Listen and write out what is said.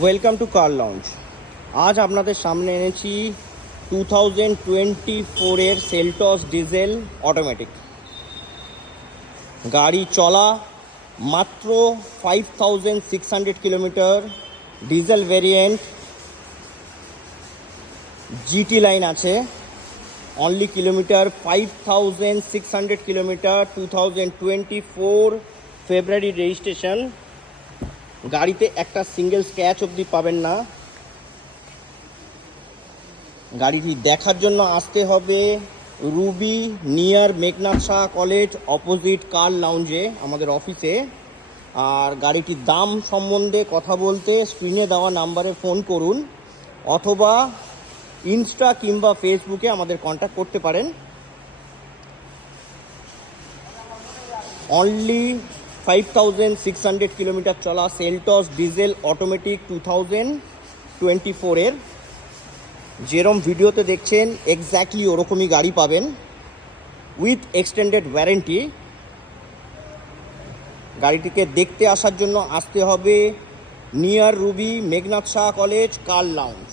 Welcome to car launch. আজ আপনাদের সামনে এনেছি 2024-এর সেলটস ডিজেল অটোমেটিক। গাড়ি চলা মাত্র 5600 kilometre, diesel variant, GT line আছে। অনলি কিলোমিটার 5600 কিলোমিটার, 2024 ফেব্রুয়ারি রেজিস্ট্রেশন। গাড়িতে একটা সিঙ্গেল স্ক্র্যাচ অবধি পাবেন না। গাড়িটি দেখার জন্য আসতে হবে Ruby near Meghnath Shah college opposite car লাউঞ্জে আমাদের অফিসে। আর গাড়িটির দাম সম্বন্ধে কথা বলতে স্ক্রিনে দেওয়া নাম্বারে ফোন করুন অথবা ইনস্টা কিংবা ফেসবুকে আমাদের কন্ট্যাক্ট করতে পারেন। অনলি 5600 কিলোমিটার চলা সেলটস ডিজেল অটোমেটিক 2024-এর। যেরকম ভিডিওতে দেখছেন এক্স্যাক্টলি ওরকমই গাড়ি পাবেন উইথ এক্সটেন্ডেড ওয়ারেন্টি। গাড়িটিকে দেখতে আসার জন্য আসতে হবে near Ruby Meghnath Shah college car lounge.